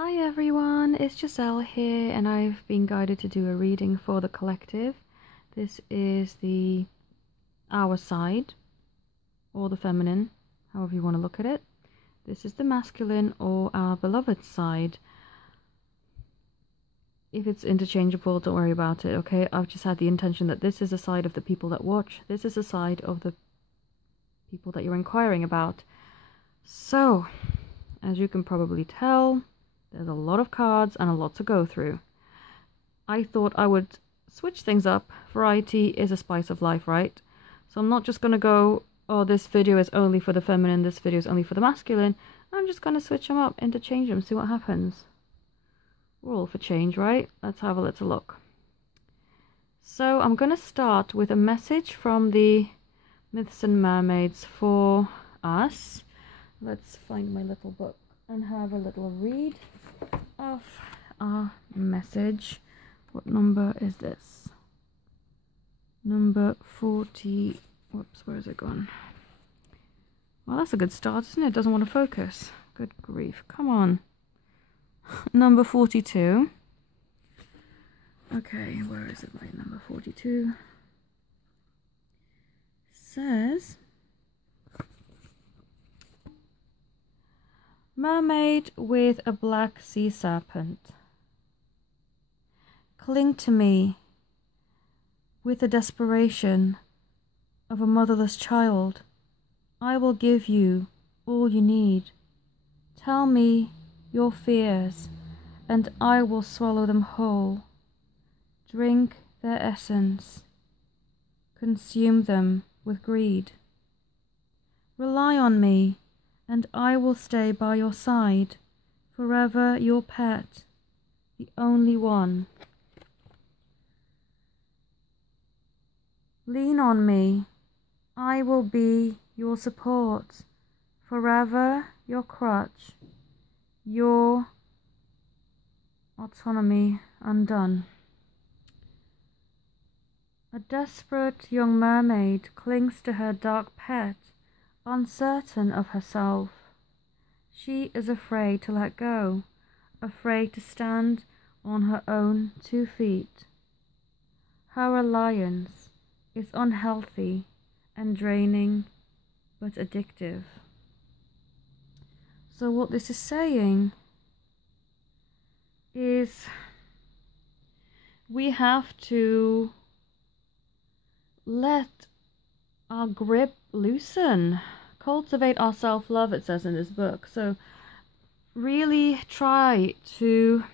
Hi everyone, it's Giselle here and I've been guided to do a reading for the collective. This is our side, or the feminine, however you want to look at it. This is the masculine or our beloved side. If it's interchangeable, don't worry about it, okay? I've just had the intention that this is the side of the people that watch. This is the side of the people that you're inquiring about. So, as you can probably tell, there's a lot of cards and a lot to go through. I thought I would switch things up. Variety is a spice of life, right? So I'm not just going to go, oh, this video is only for the feminine, this video is only for the masculine. I'm just going to switch them up, interchange them, see what happens. We're all for change, right? Let's have a little look. So I'm going to start with a message from the Myths and Mermaids for us. Let's find my little book and have a little read of our message. What number is this? Number 40. Whoops, where is it gone? Well, that's a good start, isn't it? Doesn't want to focus. Good grief. Come on. Number 42. Okay, where is it? My number 42 says, mermaid with a black sea serpent, cling to me with the desperation of a motherless child. I will give you all you need. Tell me your fears, and I will swallow them whole. Drink their essence, consume them with greed. Rely on me, and I will stay by your side, forever your pet, the only one. Lean on me, I will be your support, forever your crutch, your autonomy undone. A desperate young mermaid clings to her dark pet, uncertain of herself. She is afraid to let go, afraid to stand on her own 2 feet. Her reliance is unhealthy and draining, but addictive. So what this is saying is we have to let our grip loosen. Cultivate our self-love, it says in this book. So really try to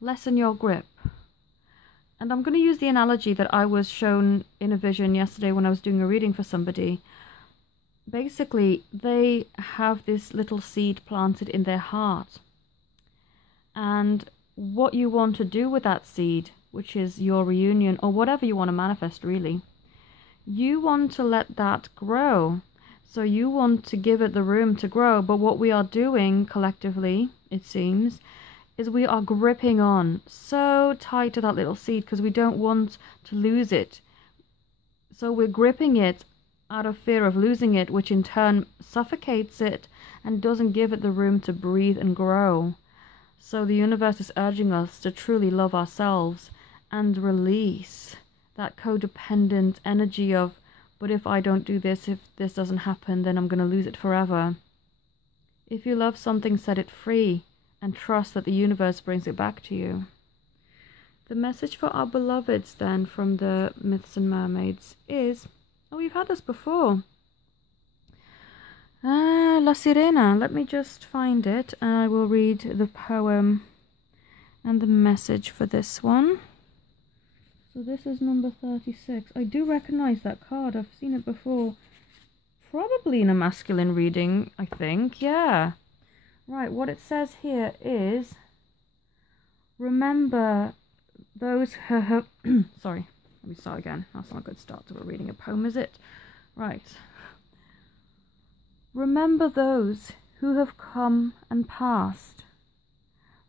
lessen your grip. And I'm going to use the analogy that I was shown in a vision yesterday when I was doing a reading for somebody. Basically, they have this little seed planted in their heart. And what you want to do with that seed, which is your reunion or whatever you want to manifest really, you want to let that grow. So you want to give it the room to grow. But what we are doing collectively, it seems, is we are gripping on so tight to that little seed because we don't want to lose it. So we're gripping it out of fear of losing it, which in turn suffocates it and doesn't give it the room to breathe and grow. So the universe is urging us to truly love ourselves and release that codependent energy of, but if I don't do this, if this doesn't happen, then I'm going to lose it forever. If you love something, set it free and trust that the universe brings it back to you. The message for our beloveds then from the Myths and Mermaids is, oh, we've had this before. La Sirena. Let me just find it and I will read the poem and the message for this one. So this is number 36. I do recognize that card. I've seen it before. Probably in a masculine reading, I think. Yeah. Right, what it says here is, remember those who have... Sorry, let me start again. That's not a good start to a reading a poem, is it? Right. Remember those who have come and passed.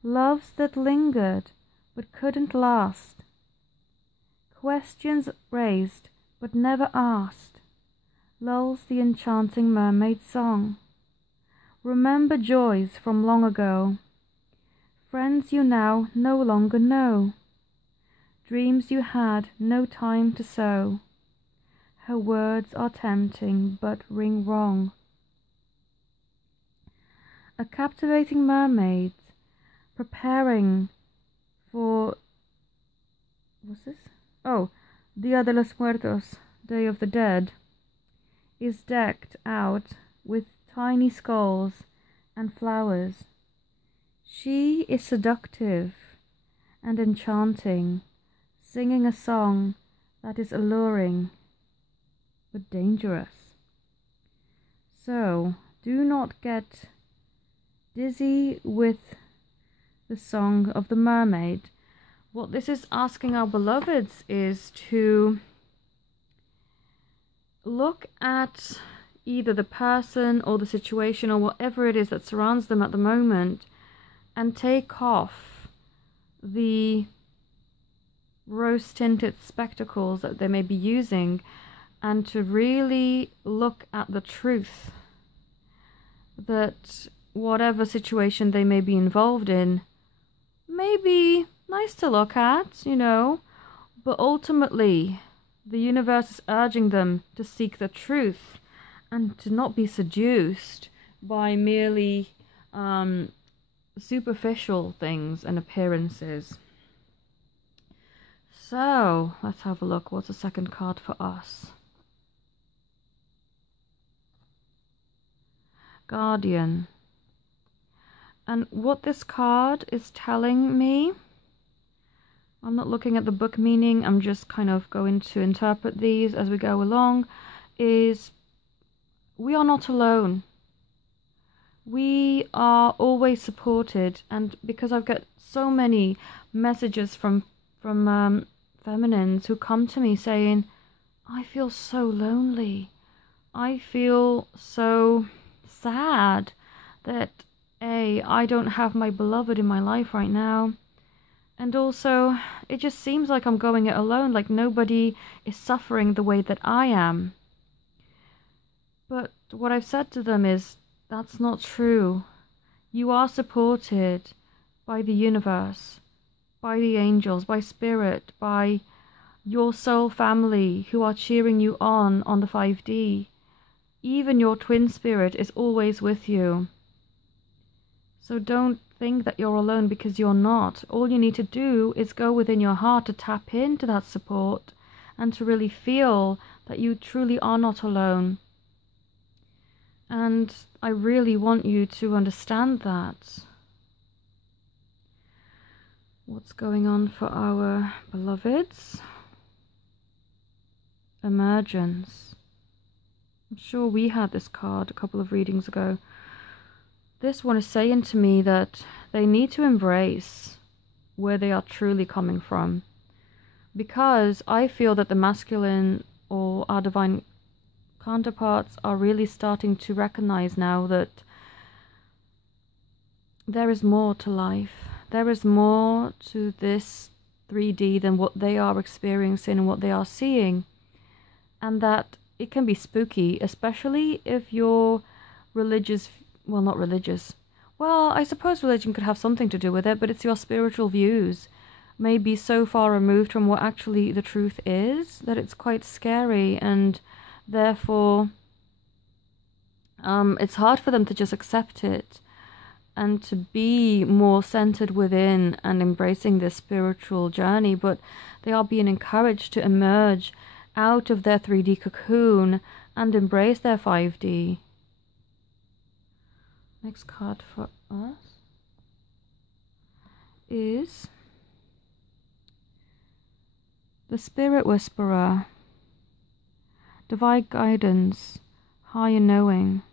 Loves that lingered but couldn't last. Questions raised but never asked. Lulls the enchanting mermaid song. Remember joys from long ago. Friends you now no longer know. Dreams you had no time to sow. Her words are tempting but ring wrong. A captivating mermaid preparing for... what's this? Oh, Dia de los Muertos, Day of the Dead, is decked out with tiny skulls and flowers. She is seductive and enchanting, singing a song that is alluring but dangerous. So, do not get dizzy with the song of the mermaid. What this is asking our beloveds is to look at either the person or the situation or whatever it is that surrounds them at the moment and take off the rose-tinted spectacles that they may be using and to really look at the truth that whatever situation they may be involved in may be nice to look at, you know, but ultimately the universe is urging them to seek the truth and to not be seduced by merely superficial things and appearances. So, let's have a look. What's the second card for us? Guardian. And what this card is telling me, I'm not looking at the book meaning, I'm just kind of going to interpret these as we go along, is we are not alone. We are always supported, and because I've got so many messages from feminines who come to me saying, I feel so lonely. I feel so sad that I don't have my beloved in my life right now. And also, it just seems like I'm going it alone, like nobody is suffering the way that I am. But what I've said to them is, that's not true. You are supported by the universe, by the angels, by spirit, by your soul family who are cheering you on the 5D. Even your twin spirit is always with you. So don't think that you're alone, because you're not. All you need to do is go within your heart to tap into that support and to really feel that you truly are not alone. And I really want you to understand that. What's going on for our beloveds? Emergence. I'm sure we had this card a couple of readings ago. This one is saying to me that they need to embrace where they are truly coming from. Because I feel that the masculine or our divine counterparts are really starting to recognize now that there is more to life. There is more to this 3D than what they are experiencing and what they are seeing. And that it can be spooky, especially if you're religious. Well, not religious. Well, I suppose religion could have something to do with it, but it's your spiritual views may be so far removed from what actually the truth is that it's quite scary, and therefore it's hard for them to just accept it and to be more centered within and embracing this spiritual journey. But they are being encouraged to emerge out of their 3D cocoon and embrace their 5D. Next card for us is the Spirit Whisperer. Divine guidance, higher knowing.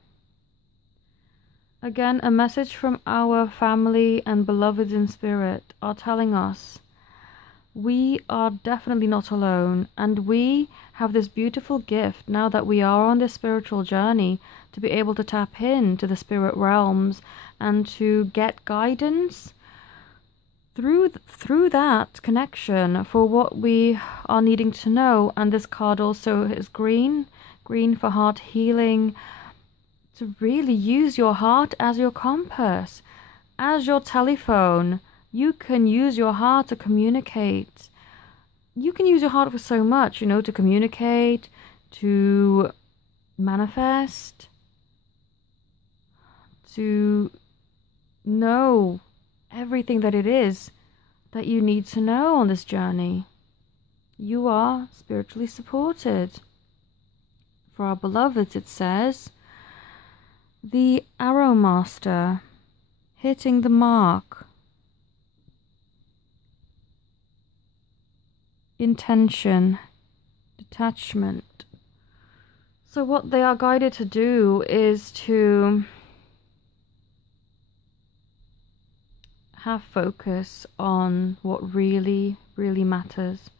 Again, a message from our family and beloveds in spirit are telling us we are definitely not alone, and we have this beautiful gift now that we are on this spiritual journey to be able to tap into the spirit realms and to get guidance through that connection for what we are needing to know. And this card also is green for heart healing, to really use your heart as your compass, as your telephone, You can use your heart to communicate. You can use your heart for so much, you know, to communicate, to manifest, to know everything that it is that you need to know on this journey. You are spiritually supported. For our beloveds, it says, the arrow master hitting the mark. Intention, detachment. So what they are guided to do is to have focus on what really, really matters.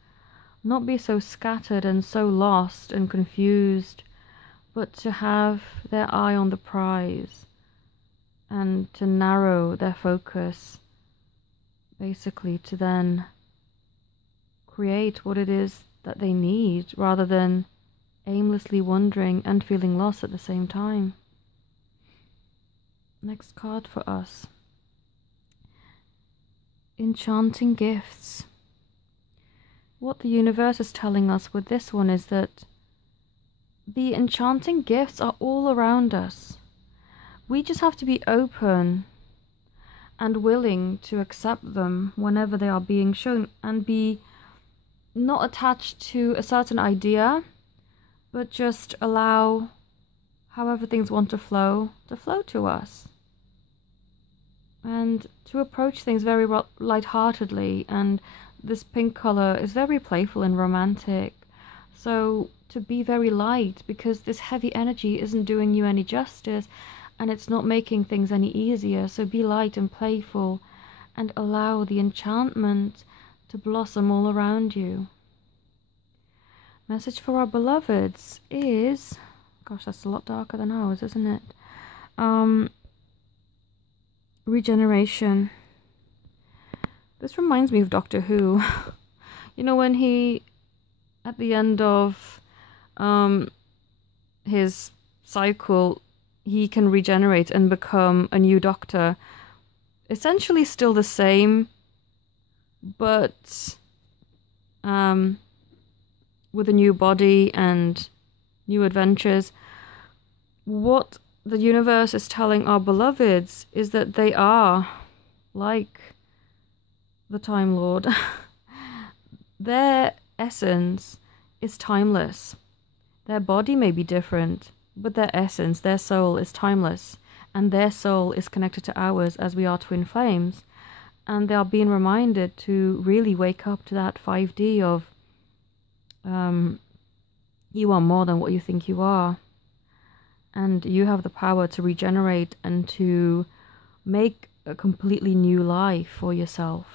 Not be so scattered and so lost and confused, but to have their eye on the prize and to narrow their focus, basically to then create what it is that they need, rather than aimlessly wandering and feeling lost at the same time. Next card for us. Enchanting gifts. What the universe is telling us with this one is that the enchanting gifts are all around us. We just have to be open and willing to accept them whenever they are being shown, and be not attached to a certain idea, but just allow however things want to flow to us. And to approach things very lightheartedly. And this pink color is very playful and romantic. So to be very light, because this heavy energy isn't doing you any justice and it's not making things any easier. So be light and playful and allow the enchantment to blossom all around you. Message for our beloveds is, gosh, that's a lot darker than ours, isn't it? Regeneration. This reminds me of Doctor Who. You know, when he, at the end of his cycle, he can regenerate and become a new Doctor. Essentially still the same, but with a new body and new adventures. What the universe is telling our beloveds is that they are like the Time Lord. Their essence is timeless. Their body may be different, but their essence, their soul is timeless. And their soul is connected to ours as we are twin flames. And they are being reminded to really wake up to that 5D of you are more than what you think you are. And you have the power to regenerate and to make a completely new life for yourself.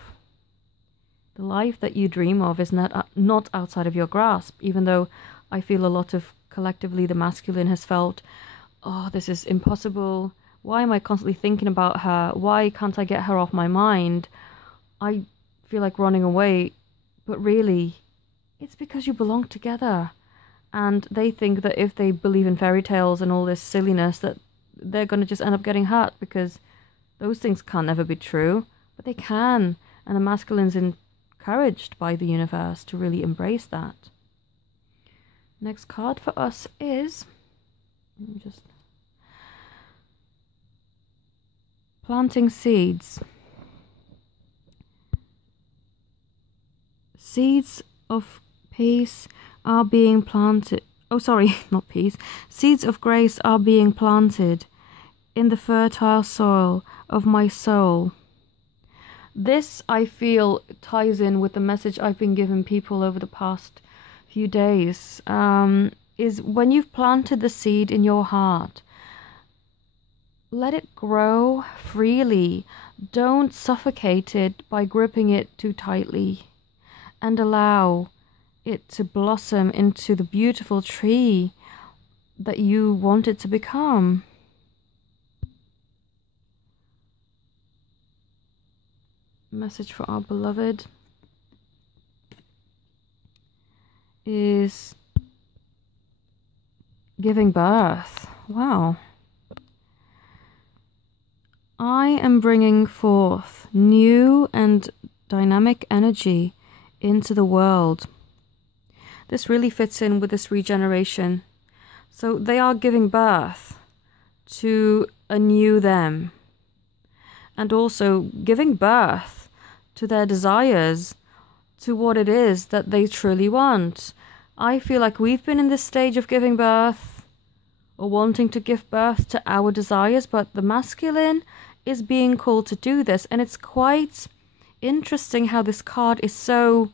The life that you dream of is not outside of your grasp, even though I feel a lot of collectively the masculine has felt, oh, this is impossible. Why am I constantly thinking about her? Why can't I get her off my mind? I feel like running away. But really, it's because you belong together. And they think that if they believe in fairy tales and all this silliness, that they're going to just end up getting hurt, because those things can't never be true. But they can. And the masculine's encouraged by the universe to really embrace that. Next card for us is just planting seeds. Seeds of peace are being planted. Oh, sorry, not peace. Seeds of grace are being planted in the fertile soil of my soul. This, I feel, ties in with the message I've been giving people over the past few days, is when you've planted the seed in your heart, let it grow freely. Don't suffocate it by gripping it too tightly, and allow it to blossom into the beautiful tree that you want it to become. Message for our beloved is giving birth. Wow. I am bringing forth new and dynamic energy into the world. This really fits in with this regeneration. So they are giving birth to a new them, and also giving birth to their desires, to what it is that they truly want. I feel like we've been in this stage of giving birth, or wanting to give birth to our desires, but the masculine is being called to do this. And it's quite interesting how this card is so,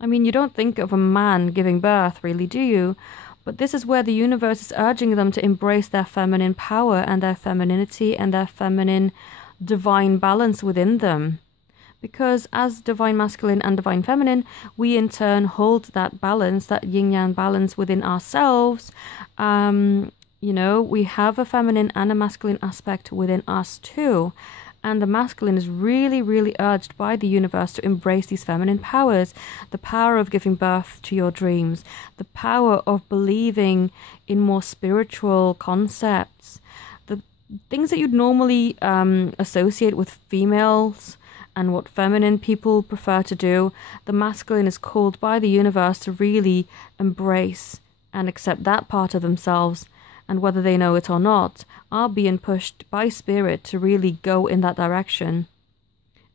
I mean, you don't think of a man giving birth, really, do you? But this is where the universe is urging them to embrace their feminine power and their femininity and their feminine divine balance within them. Because as divine masculine and divine feminine, we in turn hold that balance, that yin-yang balance within ourselves. You know, we have a feminine and a masculine aspect within us too. And the masculine is really, really urged by the universe to embrace these feminine powers. The power of giving birth to your dreams. The power of believing in more spiritual concepts. The things that you'd normally associate with females and what feminine people prefer to do. The masculine is called by the universe to really embrace and accept that part of themselves. And whether they know it or not, are being pushed by spirit to really go in that direction.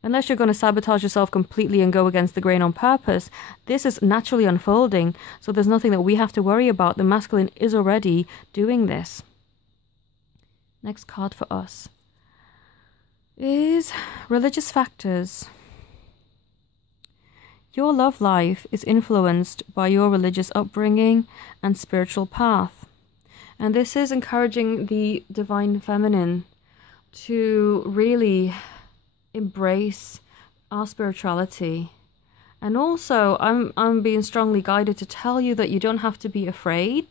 Unless you're going to sabotage yourself completely and go against the grain on purpose, this is naturally unfolding, so there's nothing that we have to worry about. The masculine is already doing this. Next card for us is religious factors. Your love life is influenced by your religious upbringing and spiritual path. And this is encouraging the divine feminine to really embrace our spirituality. And also, I'm being strongly guided to tell you that you don't have to be afraid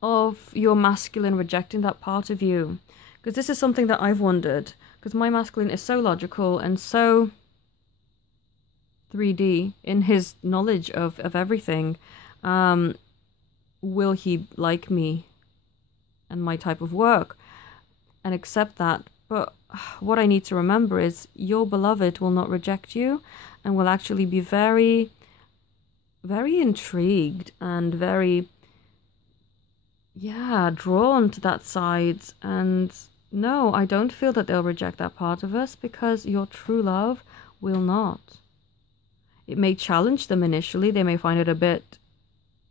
of your masculine rejecting that part of you. Because this is something that I've wondered. Because my masculine is so logical and so 3D in his knowledge of everything. Will he like me and my type of work and accept that? But what I need to remember is your beloved will not reject you and will actually be very, very intrigued and very, drawn to that side. And no, I don't feel that they'll reject that part of us, because your true love will not. It may challenge them initially. They may find it a bit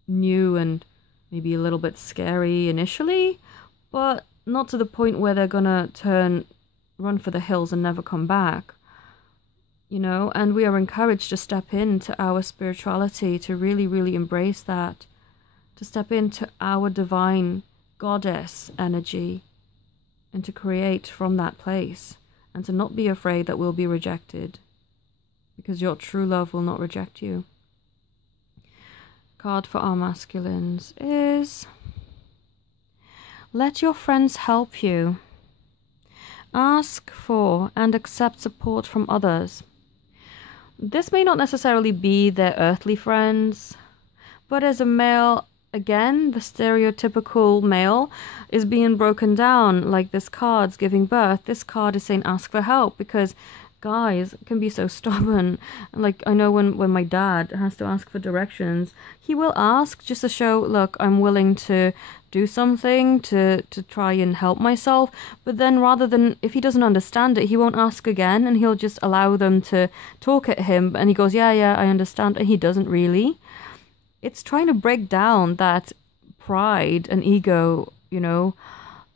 new and maybe a little bit scary initially, but not to the point where they're gonna run for the hills and never come back. You know, and we are encouraged to step into our spirituality, to really, really embrace that, to step into our divine goddess energy and to create from that place, and to not be afraid that we'll be rejected, because your true love will not reject you. Card for our masculines is let your friends help you. Ask for and accept support from others. This may not necessarily be their earthly friends, but as a male, again, the stereotypical male is being broken down. Like this card's giving birth. This card is saying ask for help, because guys can be so stubborn. Like, I know when my dad has to ask for directions, he will ask just to show, look, I'm willing to do something to try and help myself. But then rather than, if he doesn't understand it, he won't ask again, and he'll just allow them to talk at him, and he goes, yeah, I understand, and he doesn't really. It's trying to break down that pride and ego, you know,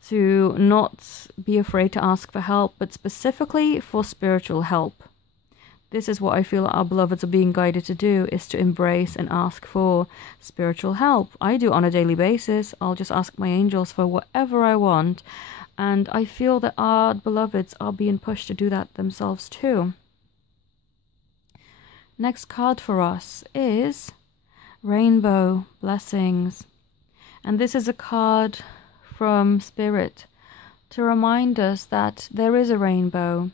to not be afraid to ask for help, but specifically for spiritual help. This is what I feel our beloveds are being guided to do, is to embrace and ask for spiritual help. I do on a daily basis. I'll just ask my angels for whatever I want. And I feel that our beloveds are being pushed to do that themselves too. Next card for us is Rainbow Blessings. And this is a card from Spirit to remind us that there is a rainbow,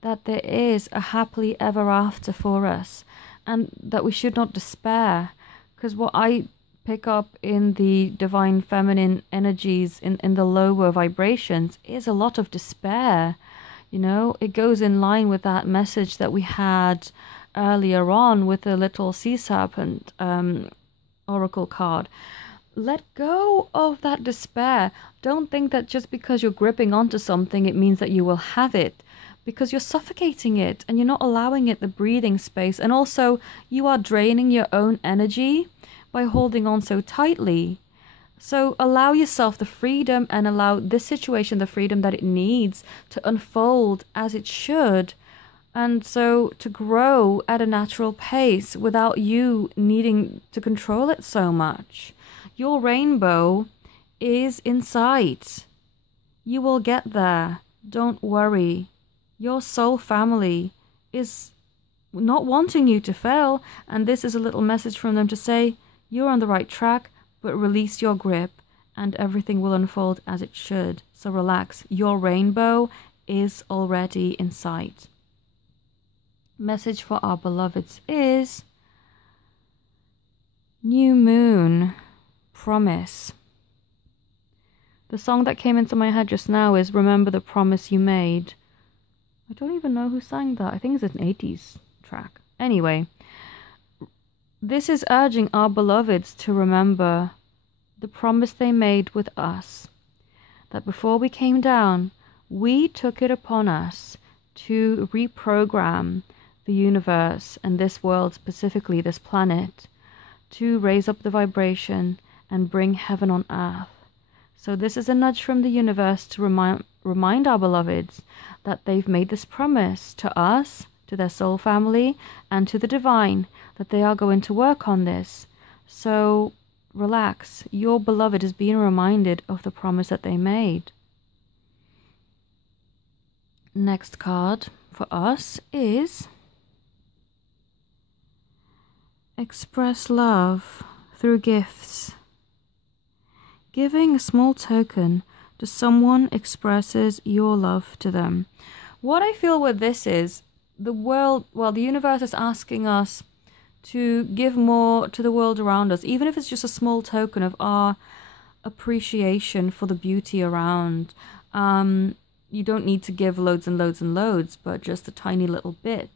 that there is a happily ever after for us, and that we should not despair. Because what I pick up in the divine feminine energies, in the lower vibrations, is a lot of despair. You know, it goes in line with that message that we had earlier on with the little sea serpent oracle card. Let go of that despair. Don't think that just because you're gripping onto something, it means that you will have it, because you're suffocating it and you're not allowing it the breathing space. And also, you are draining your own energy by holding on so tightly. So allow yourself the freedom and allow this situation the freedom that it needs to unfold as it should. And so to grow at a natural pace without you needing to control it so much. Your rainbow is in sight. You will get there. Don't worry. Your soul family is not wanting you to fail. And this is a little message from them to say, you're on the right track, but release your grip and everything will unfold as it should. So relax. Your rainbow is already in sight. Message for our beloveds is new moon, promise. The song that came into my head just now is Remember the Promise You Made. I don't even know who sang that. I think it's an 80s track. Anyway, this is urging our beloveds to remember the promise they made with us, that before we came down, we took it upon us to reprogram the universe and this world, specifically this planet, to raise up the vibration and bring heaven on earth. So this is a nudge from the universe to remind our beloveds that they've made this promise to us, to their soul family, and to the divine, that they are going to work on this. So relax. Your beloved is being reminded of the promise that they made. Next card for us is express love through gifts. Giving a small token to someone expresses your love to them. What I feel with this is the universe is asking us to give more to the world around us, even if it's just a small token of our appreciation for the beauty around. You don't need to give loads and loads and loads, but just a tiny little bit.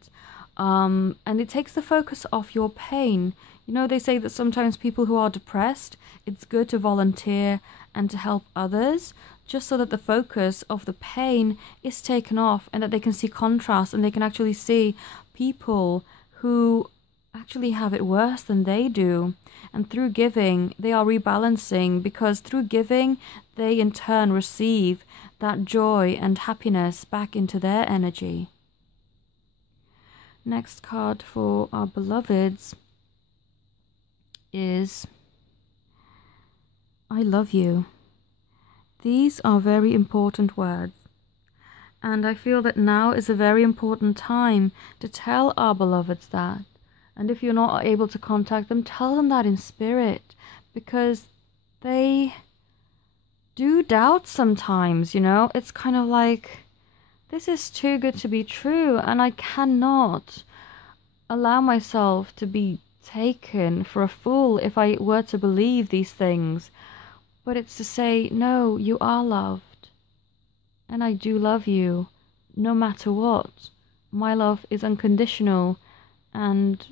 And it takes the focus off your pain. You know, they say that sometimes people who are depressed, it's good to volunteer and to help others, just so that the focus of the pain is taken off and that they can see contrast and they can actually see people who actually have it worse than they do. And through giving, they are rebalancing, because through giving, they in turn receive that joy and happiness back into their energy. Next card for our beloveds is I love you. These are very important words, and I feel that now is a very important time to tell our beloveds that. And if you're not able to contact them, tell them that in spirit, because they do doubt sometimes, you know. It's kind of like, this is too good to be true, and I cannot allow myself to be taken for a fool if I were to believe these things. But it's to say, no, you are loved, and I do love you, no matter what. My love is unconditional, and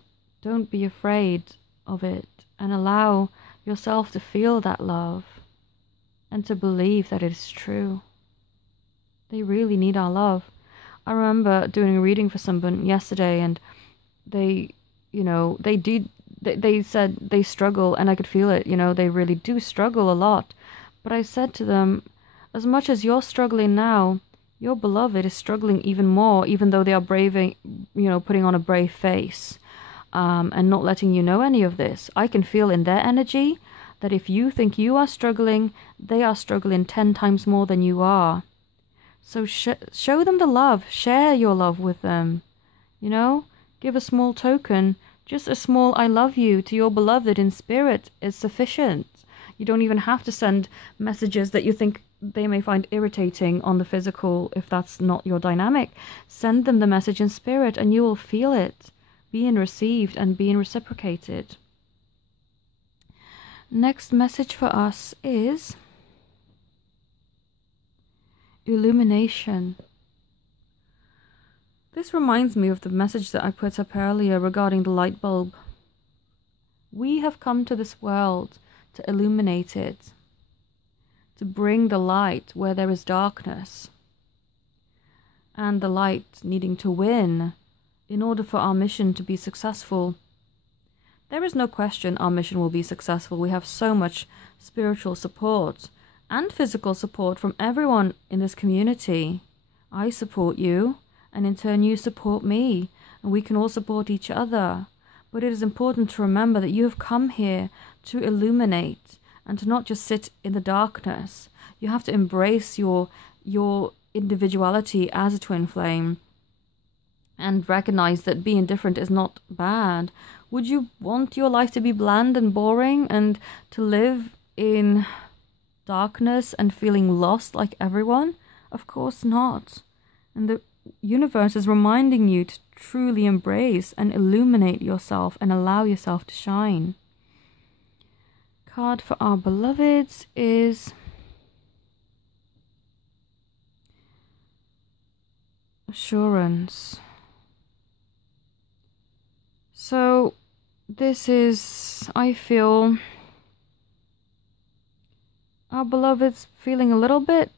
don't be afraid of it, and allow yourself to feel that love, and to believe that it is true. They really need our love. I remember doing a reading for someone yesterday, and they said they struggle, and I could feel it, they really do struggle a lot. But I said to them, as much as you're struggling now, your beloved is struggling even more, even though they are braving, putting on a brave face, and not letting you know any of this. I can feel in their energy that if you think you are struggling, they are struggling 10 times more than you are. So show them the love, share your love with them, give a small token. Just a small I love you to your beloved in spirit is sufficient. You don't even have to send messages that you think they may find irritating on the physical if that's not your dynamic. Send them the message in spirit and you will feel it being received and being reciprocated. Next message for us is Illumination. This reminds me of the message that I put up earlier regarding the light bulb. We have come to this world to illuminate it, to bring the light where there is darkness, and the light needing to win in order for our mission to be successful. There is no question our mission will be successful. We have so much spiritual support and physical support from everyone in this community. I support you, and in turn you support me, and we can all support each other. But it is important to remember that you have come here to illuminate and to not just sit in the darkness. You have to embrace your individuality as a twin flame and recognize that being different is not bad. Would you want your life to be bland and boring and to live in darkness and feeling lost like everyone? Of course not. And the universe is reminding you to truly embrace and illuminate yourself and allow yourself to shine. Card for our beloveds is Assurance. So this is, I feel, our beloveds feeling a little bit,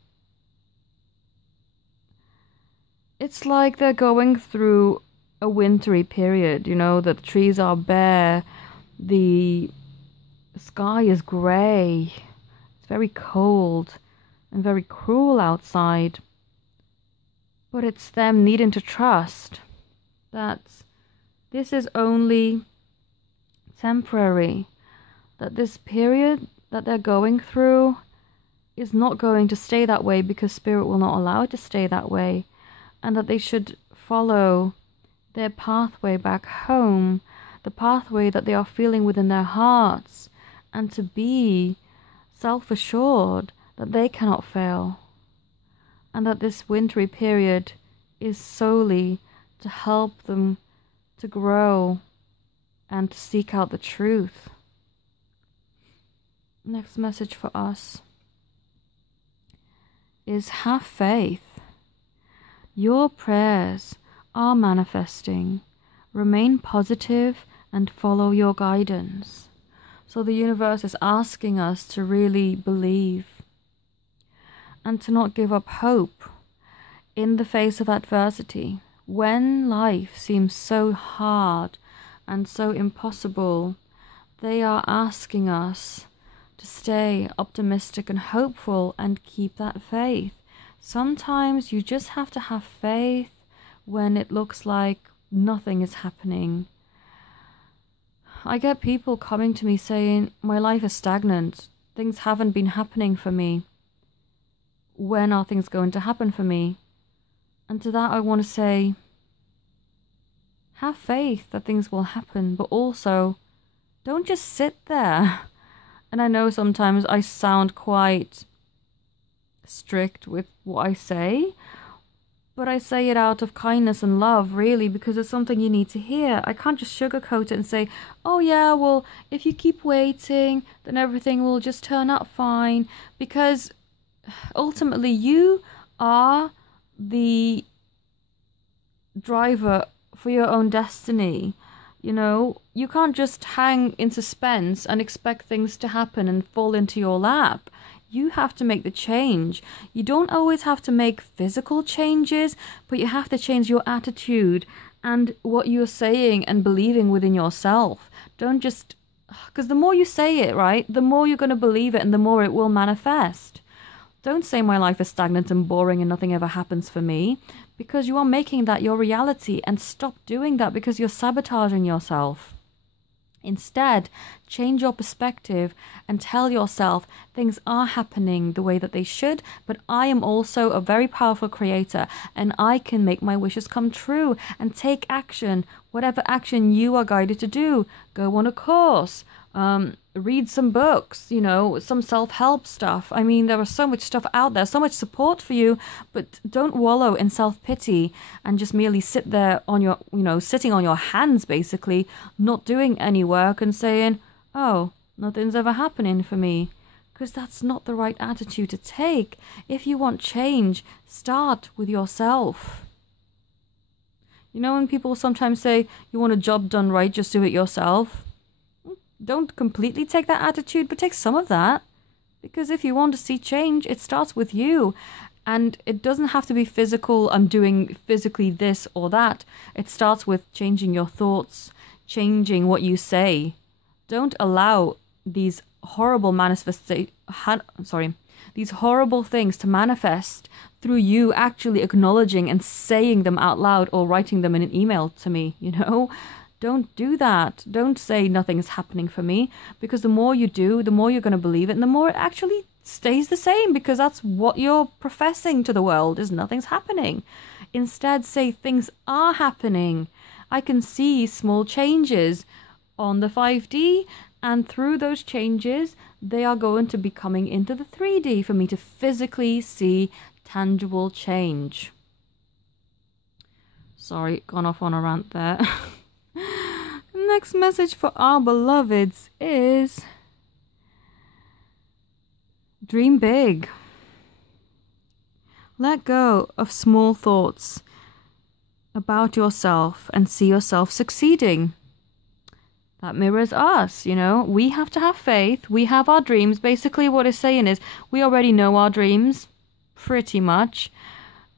it's like they're going through a wintry period, you know, the trees are bare, the sky is grey, it's very cold and very cruel outside. But it's them needing to trust that this is only temporary, that this period that they're going through is not going to stay that way because Spirit will not allow it to stay that way, and that they should follow their pathway back home, the pathway that they are feeling within their hearts, and to be self-assured that they cannot fail, and that this wintry period is solely to help them to grow and to seek out the truth. Next message for us is have faith. Your prayers are manifesting. Remain positive and follow your guidance. So the universe is asking us to really believe and to not give up hope in the face of adversity. When life seems so hard and so impossible, they are asking us to stay optimistic and hopeful and keep that faith. Sometimes you just have to have faith when it looks like nothing is happening. I get people coming to me saying, my life is stagnant. Things haven't been happening for me. When are things going to happen for me? And to that I want to say, have faith that things will happen, but also don't just sit there. And I know sometimes I sound quite strict with what I say, but I say it out of kindness and love, really, because it's something you need to hear. I can't just sugarcoat it and say, oh yeah, well, if you keep waiting, then everything will just turn out fine, because ultimately you are the driver for your own destiny. You know, you can't just hang in suspense and expect things to happen and fall into your lap. You have to make the change. You don't always have to make physical changes, but you have to change your attitude and what you're saying and believing within yourself. Don't just, because the more you say it, right, the more you're going to believe it and the more it will manifest. Don't say my life is stagnant and boring and nothing ever happens for me, because you are making that your reality, and stop doing that because you're sabotaging yourself. Instead, change your perspective and tell yourself things are happening the way that they should, but I am also a very powerful creator and I can make my wishes come true, and take action, whatever action you are guided to do. Go on a course, read some books, you know, some self-help stuff. I mean, there is so much stuff out there, so much support for you, but don't wallow in self-pity and just merely sit there on your, you know, sitting on your hands, basically, not doing any work and saying, oh, nothing's ever happening for me. Because that's not the right attitude to take. If you want change, start with yourself. You know, when people sometimes say, you want a job done right, just do it yourself. Don't completely take that attitude, but take some of that. Because if you want to see change, it starts with you. And it doesn't have to be physical, I'm doing physically this or that. It starts with changing your thoughts, changing what you say. Don't allow these horrible these horrible things to manifest through you actually acknowledging and saying them out loud or writing them in an email to me, you know? Don't do that. Don't say nothing's happening for me, because the more you do, the more you're going to believe it, and the more it actually stays the same, because that's what you're professing to the world, is nothing's happening. Instead, say things are happening. I can see small changes on the 5D, and through those changes, they are going to be coming into the 3D for me to physically see tangible change. Sorry, gone off on a rant there. Next message for our beloveds is dream big. Let go of small thoughts about yourself and see yourself succeeding. That mirrors us, you know. We have to have faith. We have our dreams. Basically what it's saying is we already know our dreams, pretty much.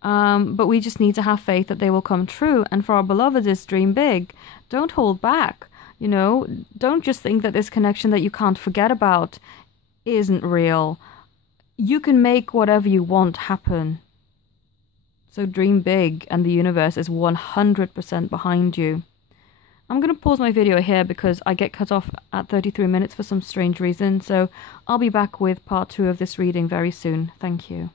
But we just need to have faith that they will come true. And for our beloveds, it's dream big. Don't hold back. You know, don't just think that this connection that you can't forget about isn't real. You can make whatever you want happen. So dream big, and the universe is 100% behind you. I'm going to pause my video here because I get cut off at 33 minutes for some strange reason. So I'll be back with part 2 of this reading very soon. Thank you.